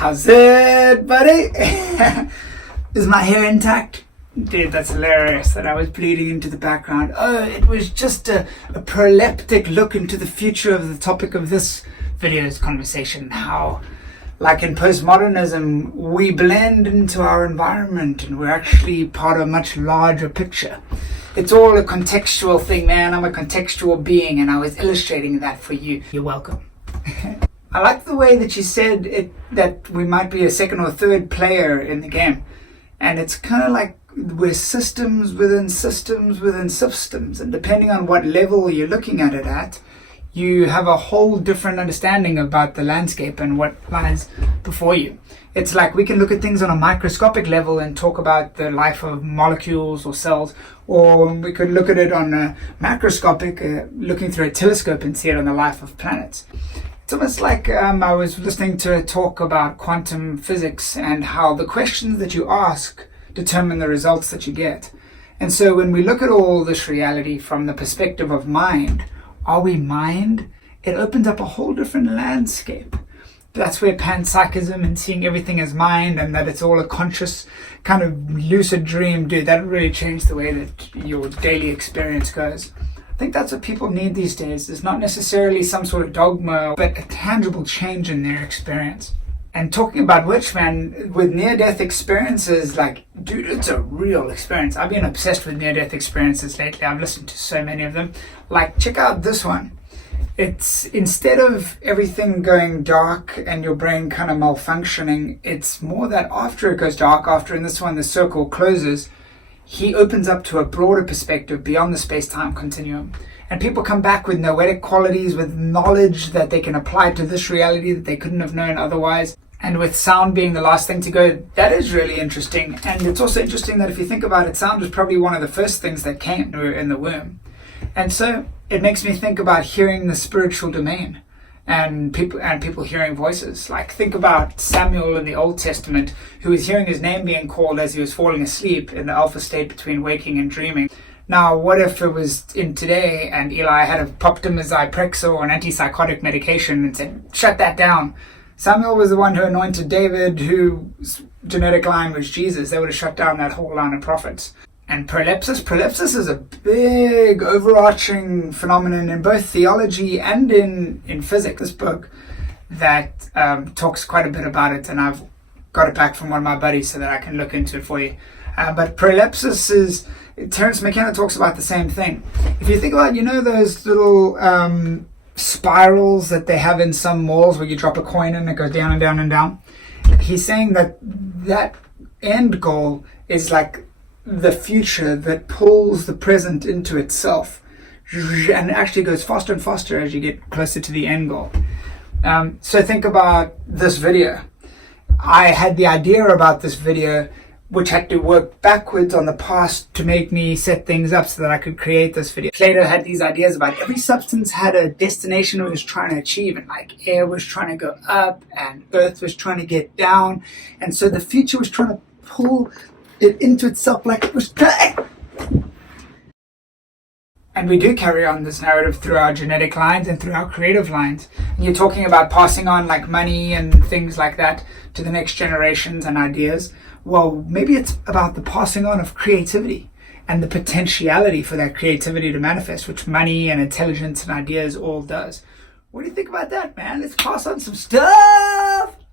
How's it, buddy? Is my hair intact? Dude, that's hilarious that I was bleeding into the background. Oh, it was just a proleptic look into the future of the topic of this video's conversation. How, like in postmodernism, we blend into our environment and we're actually part of a much larger picture. It's all a contextual thing, man. I'm a contextual being and I was illustrating that for you. You're welcome. I like the way that you said it, that we might be a second or third player in the game. And it's kind of like we're systems within systems within systems. And depending on what level you're looking at it at, you have a whole different understanding about the landscape and what lies before you. It's like we can look at things on a microscopic level and talk about the life of molecules or cells, or we could look at it on a macroscopic, looking through a telescope and see it on the life of planets. It's almost like I was listening to a talk about quantum physics and how the questions that you ask determine the results that you get. And so when we look at all this reality from the perspective of mind, are we mind? It opens up a whole different landscape. That's where panpsychism and seeing everything as mind and that it's all a conscious kind of lucid dream, dude, that really changed the way that your daily experience goes. I think that's what people need these days. It's not necessarily some sort of dogma, but a tangible change in their experience. And talking about which, man, with near-death experiences, like, dude, it's a real experience. I've been obsessed with near-death experiences lately. I've listened to so many of them. Like, check out this one. It's, instead of everything going dark and your brain kind of malfunctioning, it's more that after it goes dark, after in this one the circle closes, he opens up to a broader perspective beyond the space-time continuum. And people come back with noetic qualities, with knowledge that they can apply to this reality that they couldn't have known otherwise. And with sound being the last thing to go, that is really interesting. And it's also interesting that if you think about it, sound was probably one of the first things that came in the womb. And so it makes me think about hearing the spiritual domain and people hearing voices. Like, think about Samuel in the Old Testament, who was hearing his name being called as he was falling asleep in the alpha state between waking and dreaming. Now, what if it was in today and Eli had popped him a Zyprexa or an antipsychotic medication and said, shut that down? Samuel was the one who anointed David, whose genetic line was Jesus. They would have shut down that whole line of prophets. And prolepsis is a big overarching phenomenon in both theology and in physics. This book that talks quite a bit about it, and I've got it back from one of my buddies so that I can look into it for you. But prolepsis is, Terence McKenna talks about the same thing. If you think about, those little spirals that they have in some malls where you drop a coin and it goes down and down and down, he's saying that end goal is like the future that pulls the present into itself, and it actually goes faster and faster as you get closer to the end goal. So think about this video. I had the idea about this video, which had to work backwards on the past to make me set things up so that I could create this video. Plato had these ideas about every substance had a destination it was trying to achieve, and like air was trying to go up and earth was trying to get down, and so the future was trying to pull it into itself like it was trying. And we do carry on this narrative through our genetic lines and through our creative lines. And you're talking about passing on like money and things like that to the next generations and ideas. Well, maybe it's about the passing on of creativity and the potentiality for that creativity to manifest, which money and intelligence and ideas all does. What do you think about that, man? Let's pass on some stuff.